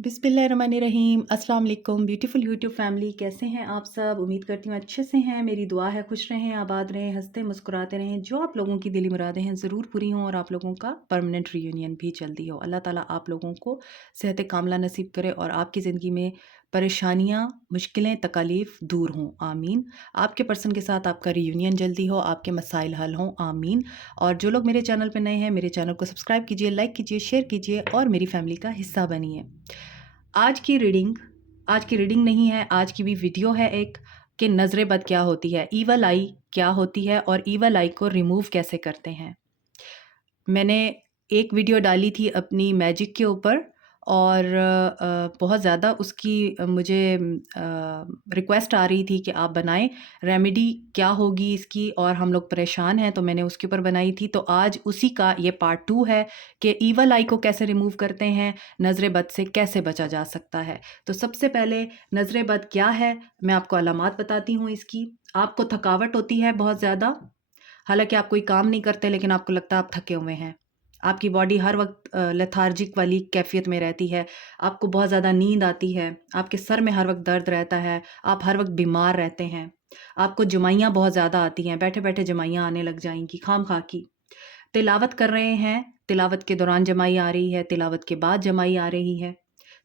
बिस्मिल्लाहिर्रहमानिर्रहीम। अस्सलाम वालेकुम ब्यूटीफुल यूट्यूब फैमिली, कैसे हैं आप सब? उम्मीद करती हूँ अच्छे से हैं। मेरी दुआ है खुश रहें, आबाद रहें, हंसते मुस्कुराते रहें। जो आप लोगों की दिली मुरादें हैं ज़रूर पूरी हों और आप लोगों का परमानेंट रीयूनियन भी जल्दी हो। अल्लाह ताला आप लोगों को सेहत कामला नसीब करे और आपकी ज़िंदगी में परेशानियाँ, मुश्किलें, तकालीफ दूर हों, आमीन। आपके पर्सन के साथ आपका रीयूनियन जल्दी हो, आपके मसाइल हल हों, आमीन। और जो लोग मेरे चैनल पे नए हैं, मेरे चैनल को सब्सक्राइब कीजिए, लाइक कीजिए, शेयर कीजिए और मेरी फैमिली का हिस्सा बनिए। आज की रीडिंग नहीं है, आज की भी वीडियो है एक, कि नज़र बद क्या होती है, ईवल आई क्या होती है और ईवल आई को रिमूव कैसे करते हैं। मैंने एक वीडियो डाली थी अपनी मैजिक के ऊपर और बहुत ज़्यादा उसकी मुझे रिक्वेस्ट आ रही थी कि आप बनाएं, रेमेडी क्या होगी इसकी, और हम लोग परेशान हैं, तो मैंने उसके ऊपर बनाई थी। तो आज उसी का ये पार्ट 2 है कि ईवल आई को कैसे रिमूव करते हैं, नज़र बद से कैसे बचा जा सकता है। तो सबसे पहले नज़र बद क्या है, मैं आपको अलामात बताती हूँ इसकी। आपको थकावट होती है बहुत ज़्यादा, हालांकि आप कोई काम नहीं करते लेकिन आपको लगता है आप थके हुए हैं। आपकी बॉडी हर वक्त लेथार्जिक वाली कैफियत में रहती है, आपको बहुत ज़्यादा नींद आती है, आपके सर में हर वक्त दर्द रहता है, आप हर वक्त बीमार रहते हैं, आपको जमाइयाँ बहुत ज़्यादा आती हैं, बैठे बैठे जमाइयाँ आने लग जाएंगी खाम खा की। तिलावत कर रहे हैं, तिलावत के दौरान जमाई आ रही है, तिलावत के बाद जमाई आ रही है,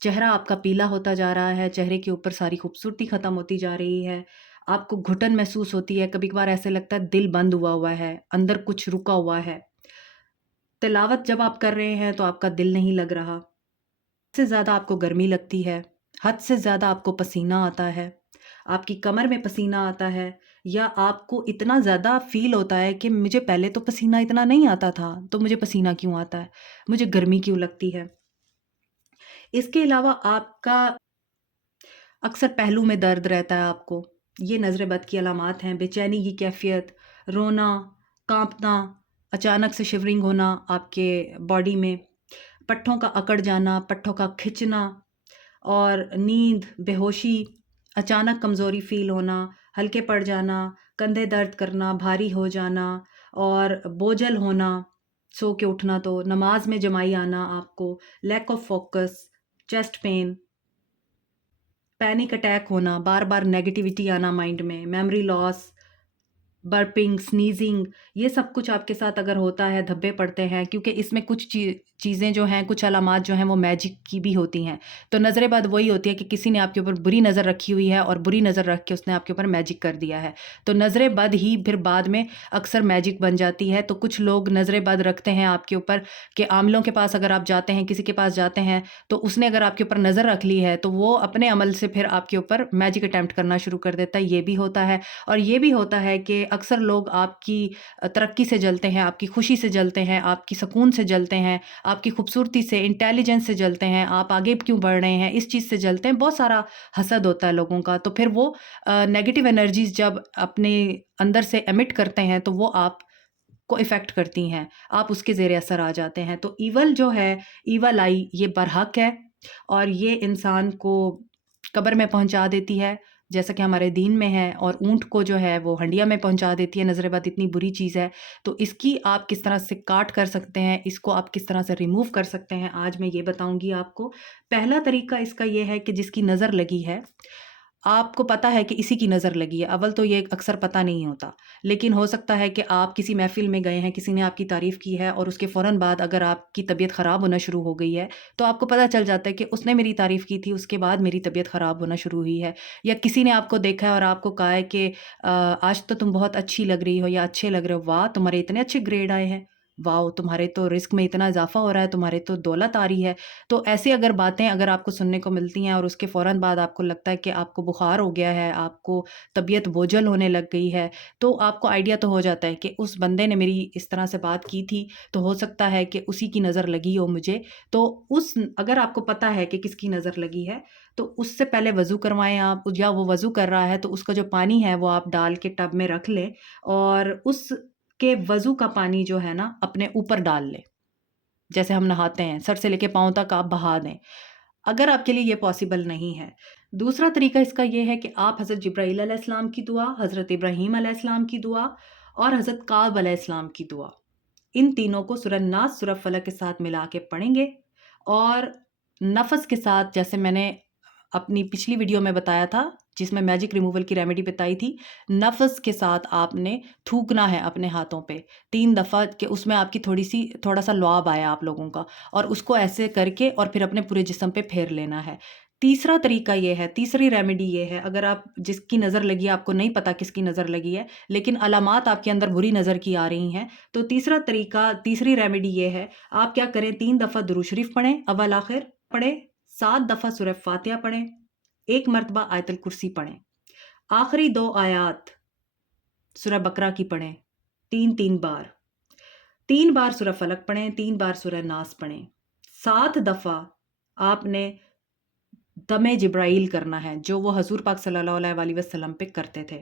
चेहरा आपका पीला होता जा रहा है, चेहरे के ऊपर सारी खूबसूरती ख़त्म होती जा रही है, आपको घुटन महसूस होती है, कभी कभार ऐसे लगता है दिल बंद हुआ हुआ है, अंदर कुछ रुका हुआ है। तिलावत जब आप कर रहे हैं तो आपका दिल नहीं लग रहा, से ज़्यादा आपको गर्मी लगती है, हद से ज़्यादा आपको पसीना आता है, आपकी कमर में पसीना आता है, या आपको इतना ज़्यादा फील होता है कि मुझे पहले तो पसीना इतना नहीं आता था, तो मुझे पसीना क्यों आता है, मुझे गर्मी क्यों लगती है। इसके अलावा आपका अक्सर पहलू में दर्द रहता है आपको, ये नज़र बद की अलामात हैं। बेचैनी की कैफियत, रोना, कांपना, अचानक से शिवरिंग होना आपके बॉडी में, पट्ठों का अकड़ जाना, पट्ठों का खिंचना, और नींद, बेहोशी, अचानक कमज़ोरी फील होना, हल्के पड़ जाना, कंधे दर्द करना, भारी हो जाना और बोझल होना, सो के उठना, तो नमाज में जमाई आना आपको, lack of focus, chest pain, panic attack होना, बार बार नेगेटिविटी आना माइंड में, मेमोरी लॉस, बर्पिंग, स्नीजिंग, ये सब कुछ आपके साथ अगर होता है, धब्बे पड़ते हैं, क्योंकि इसमें कुछ चीज़ें जो हैं, कुछ अलामात जो हैं वो मैजिक की भी होती हैं। तो नज़र बद वही होती है कि किसी ने आपके ऊपर बुरी नज़र रखी हुई है और बुरी नज़र रख के उसने आपके ऊपर मैजिक कर दिया है। तो नज़र बद ही फिर बाद में अक्सर मैजिक बन जाती है। तो कुछ लोग नज़र बद रखते हैं आपके ऊपर कि आमलों के पास अगर आप जाते हैं, किसी के पास जाते हैं, तो उसने अगर आपके ऊपर नज़र रख ली है तो वो अपने अमल से फिर आपके ऊपर मैजिक अटैम्प्ट करना शुरू कर देता है। ये भी होता है। और ये भी होता है कि अक्सर लोग आपकी तरक्की से जलते हैं, आपकी खुशी से जलते हैं, आपकी सुकून से जलते हैं, आपकी खूबसूरती से, इंटेलिजेंस से जलते हैं, आप आगे क्यों बढ़ रहे हैं, इस चीज़ से जलते हैं। बहुत सारा हसद होता है लोगों का। तो फिर वो नेगेटिव एनर्जीज जब अपने अंदर से एमिट करते हैं तो वो आप को इफ़ेक्ट करती हैं, आप उसके ज़ेरे असर आ जाते हैं। तो ईवल जो है, ईवल आई, ये बरहक है और ये इंसान को कब्र में पहुंचा देती है, जैसा कि हमारे दीन में है, और ऊँट को जो है वो हंडिया में पहुंचा देती है। नज़र बद इतनी बुरी चीज़ है। तो इसकी आप किस तरह से काट कर सकते हैं, इसको आप किस तरह से रिमूव कर सकते हैं, आज मैं ये बताऊंगी आपको। पहला तरीका इसका ये है कि जिसकी नज़र लगी है, आपको पता है कि इसी की नज़र लगी है। अव्वल तो ये अक्सर पता नहीं होता, लेकिन हो सकता है कि आप किसी महफ़िल में गए हैं, किसी ने आपकी तारीफ़ की है और उसके फ़ौरन बाद अगर आपकी तबीयत ख़राब होना शुरू हो गई है, तो आपको पता चल जाता है कि उसने मेरी तारीफ़ की थी, उसके बाद मेरी तबीयत ख़राब होना शुरू हुई है। या किसी ने आपको देखा है और आपको कहा है कि आज तो तुम बहुत अच्छी लग रही हो या अच्छे लग रहे हो, वाह! तुम्हारे इतने अच्छे ग्रेड आए हैं, वाओ! तुम्हारे तो रिज़्क में इतना इज़ाफ़ा हो रहा है, तुम्हारे तो दौलत आ रही है। तो ऐसी अगर बातें अगर आपको सुनने को मिलती हैं और उसके फ़ौरन बाद आपको लगता है कि आपको बुखार हो गया है, आपको तबीयत बोझल होने लग गई है, तो आपको आइडिया तो हो जाता है कि उस बंदे ने मेरी इस तरह से बात की थी, तो हो सकता है कि उसी की नज़र लगी हो मुझे। तो अगर आपको पता है कि किसकी नज़र लगी है, तो उससे पहले वज़ू करवाएँ आप, या वो वज़ू कर रहा है तो उसका जो पानी है वो आप डाल के टब में रख लें और उसके वज़ू का पानी जो है ना अपने ऊपर डाल लें। जैसे हम नहाते हैं, सर से लेके पाँव तक आप बहा दें, अगर आपके लिए ये पॉसिबल नहीं है। दूसरा तरीका इसका ये है कि आप हज़रत जिब्राईल अलैहिस्सलाम की दुआ, हज़रत इब्राहीम अलैहिस्सलाम की दुआ और हज़रत काब अलैहिस्सलाम की दुआ, इन तीनों को सूरह नास, सूरह फलक के साथ मिला के पढ़ेंगे और नफ़स के साथ, जैसे मैंने अपनी पिछली वीडियो में बताया था जिसमें मैजिक रिमूवल की रेमेडी बताई थी, नफ़स के साथ आपने थूकना है अपने हाथों पे 3 दफ़ा कि उसमें आपकी थोड़ा सा लुआब आए आप लोगों का, और उसको ऐसे करके और फिर अपने पूरे जिस्म पे फेर लेना है। तीसरा तरीका ये है, तीसरी रेमेडी ये है, अगर आप जिसकी नज़र लगी है, आपको नहीं पता किसकी नज़र लगी है, लेकिन अलामात आपके अंदर बुरी नज़र की आ रही हैं, तो तीसरी रेमेडी ये है, आप क्या करें, 3 दफ़ा दुरूद शरीफ पढ़ें, अव्वल आखिर पढ़ें, 7 दफ़ा सूरह फातिहा पढ़ें, 1 मरतबा आयतुल कुर्सी पढ़ें, आखिरी 2 आयात सूरह बकरा की पढ़ें 3-3 बार, 3 बार सूरह फलक पढ़ें, 3 बार सूरह नास पढ़ें, 7 दफ़ा आपने दमे जिब्राइल करना है जो वो हजूर पाक सल्लल्लाहु अलैहि वसल्लम पे करते थे,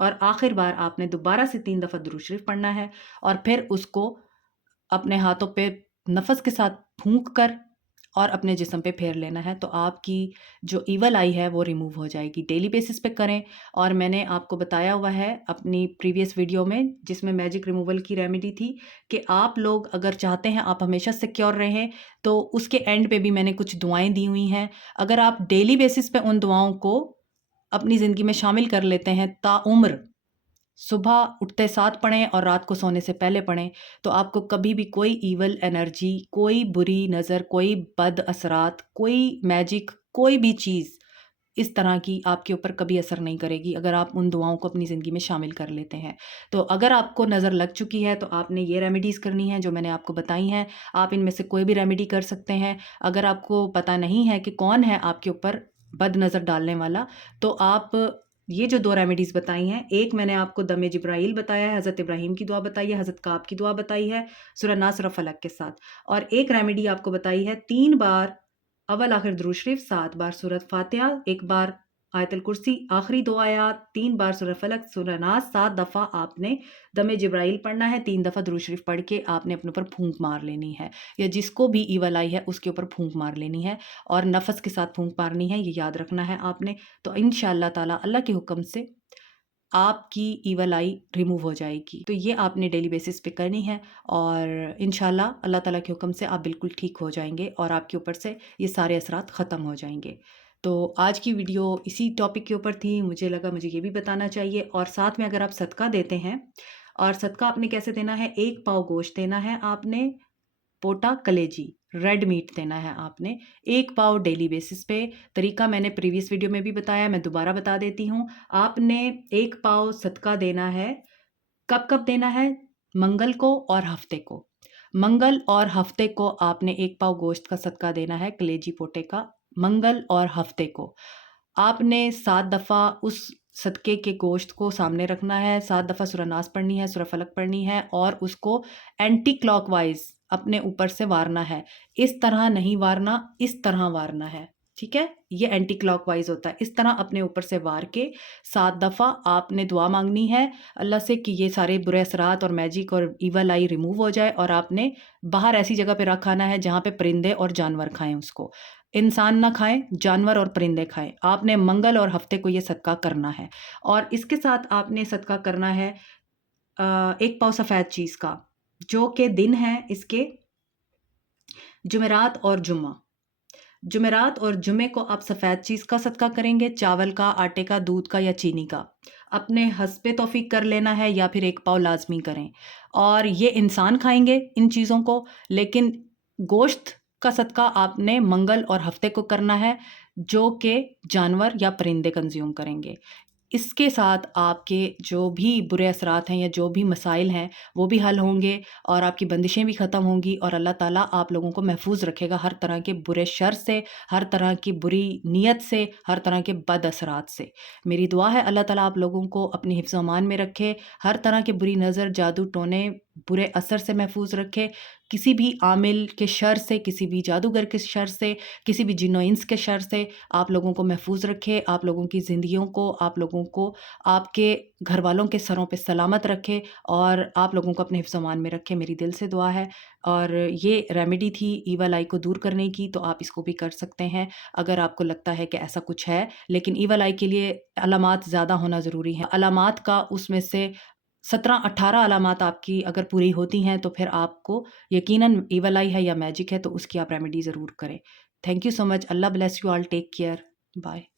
और आखिर बार आपने दोबारा से 3 दफ़ा दुरूद शरीफ पढ़ना है और फिर उसको अपने हाथों पे नफ़स के साथ फूंक कर और अपने जिस्म पे फेर लेना है, तो आपकी जो ईवल आई है वो रिमूव हो जाएगी। डेली बेसिस पे करें, और मैंने आपको बताया हुआ है अपनी प्रीवियस वीडियो में जिसमें मैजिक रिमूवल की रेमेडी थी कि आप लोग अगर चाहते हैं आप हमेशा सिक्योर रहें, तो उसके एंड पे भी मैंने कुछ दुआएँ दी हुई हैं। अगर आप डेली बेसिस पे उन दुआओं को अपनी ज़िंदगी में शामिल कर लेते हैं, ताउम्र सुबह उठते साथ पढ़ें और रात को सोने से पहले पढ़ें, तो आपको कभी भी कोई ईवल एनर्जी, कोई बुरी नज़र, कोई बद असरात, कोई मैजिक, कोई भी चीज़ इस तरह की आपके ऊपर कभी असर नहीं करेगी अगर आप उन दुआओं को अपनी ज़िंदगी में शामिल कर लेते हैं। तो अगर आपको नज़र लग चुकी है तो आपने ये रेमेडीज़ करनी है जो मैंने आपको बताई हैं। आप इनमें से कोई भी रेमेडी कर सकते हैं। अगर आपको पता नहीं है कि कौन है आपके ऊपर बद नज़र डालने वाला, तो आप ये जो 2 रेमेडीज़ बताई हैं, एक मैंने आपको दमे जिब्राइल बताया है, हज़रत इब्राहीम की दुआ बताई है, हज़रत काब की दुआ बताई है, सूरह नास, सूरह फलक के साथ, और एक रेमेडी आपको बताई है 3 बार अव्वल आखिर दुरूद शरीफ, 7 बार सूरत फातिहा, 1 बार आयतुल कुर्सी, आखिरी 2 आयात, 3 बार सूरह फलक, सूरह नास, 7 दफ़ा आपने दमे जिब्राइल पढ़ना है, 3 दफ़ा दुरूद शरीफ पढ़ के आपने अपने ऊपर फूंक मार लेनी है, या जिसको भी ईवल आई है उसके ऊपर फूंक मार लेनी है, और नफ़स के साथ फूंक मारनी है, ये याद रखना है आपने। तो इंशाअल्लाह ताला अल्लाह के हुक्म से आपकी ईवल आई रिमूव हो जाएगी। तो ये आपने डेली बेसिस पे करनी है, और इंशाल्लाह अल्लाह ताला के हुक्म से आप बिल्कुल ठीक हो जाएंगे और आपके ऊपर से ये सारे असरात ख़त्म हो जाएंगे। तो आज की वीडियो इसी टॉपिक के ऊपर थी। मुझे लगा मुझे ये भी बताना चाहिए, और साथ में अगर आप सदका देते हैं, और सदका आपने कैसे देना है, 1 पाव गोश्त देना है आपने, पोटा कलेजी रेड मीट देना है आपने, 1 पाव डेली बेसिस पे। तरीका मैंने प्रीवियस वीडियो में भी बताया, मैं दोबारा बता देती हूँ। आपने 1 पाव सदका देना है, कब कब देना है, मंगल को और हफ्ते को। मंगल और हफ्ते को आपने 1 पाव गोश्त का सदका देना है, कलेजी पोटे का, मंगल और हफ्ते को। आपने 7 दफ़ा उस सदके के गोश्त को सामने रखना है, 7 दफ़ा सूरह नास पढ़नी है, सूरह फलक पढ़नी है, और उसको एंटी क्लॉकवाइज अपने ऊपर से वारना है। इस तरह नहीं वारना, इस तरह वारना है, ठीक है? ये एंटी क्लॉकवाइज होता है। इस तरह अपने ऊपर से वार के 7 दफ़ा आपने दुआ मांगनी है अल्लाह से कि ये सारे बुरे असरात और मैजिक और ईवल आई रिमूव हो जाए, और आपने बाहर ऐसी जगह पे रख आना है जहाँ पे परिंदे और जानवर खाएं उसको। इंसान ना खाएं, जानवर और परिंदे खाएं। आपने मंगल और हफ्ते को ये सदका करना है, और इसके साथ आपने सदका करना है 1 पाव सफ़ेद चीज़ का, जो कि दिन है इसके जुमेरात और जुम्मा। जुमेरात और जुमे को आप सफ़ेद चीज़ का सदका करेंगे, चावल का, आटे का, दूध का या चीनी का। अपने हस्बे तौफीक कर लेना है, या फिर 1 पाव लाज़मी करें। और ये इंसान खाएंगे इन चीज़ों को, लेकिन गोश्त का सदका आपने मंगल और हफ्ते को करना है, जो कि जानवर या परिंदे कंज्यूम करेंगे। इसके साथ आपके जो भी बुरे असरात हैं या जो भी मसाइल हैं वो भी हल होंगे, और आपकी बंदिशें भी ख़त्म होंगी, और अल्लाह ताला आप लोगों को महफूज रखेगा हर तरह के बुरे शर से, हर तरह की बुरी नीयत से, हर तरह के बद असरात से। मेरी दुआ है अल्लाह ताला आप लोगों को अपनी हिफ्ज़ अमान में रखे, हर तरह के बुरी नज़र, जादू टोने, बुरे असर से महफूज रखे, किसी भी आमिल के शर से, किसी भी जादूगर के शर से, किसी भी जिन्नो इंस के शर से आप लोगों को महफूज रखे, आप लोगों की ज़िंदगियों को, आप लोगों को आपके घर वालों के सरों पे सलामत रखे, और आप लोगों को अपने हिफ्ज़ अमान में रखे, मेरी दिल से दुआ है। और ये रेमेडी थी ईवल आई को दूर करने की, तो आप इसको भी कर सकते हैं अगर आपको लगता है कि ऐसा कुछ है। लेकिन ईवल आई के लिए अलामात ज़्यादा होना ज़रूरी है। अलामात का उसमें से 17-18 अलामात आपकी अगर पूरी होती हैं, तो फिर आपको यकीनन ईवल आई है या मैजिक है, तो उसकी आप रेमेडी ज़रूर करें। Thank you so much. Allah bless you all. Take care. Bye.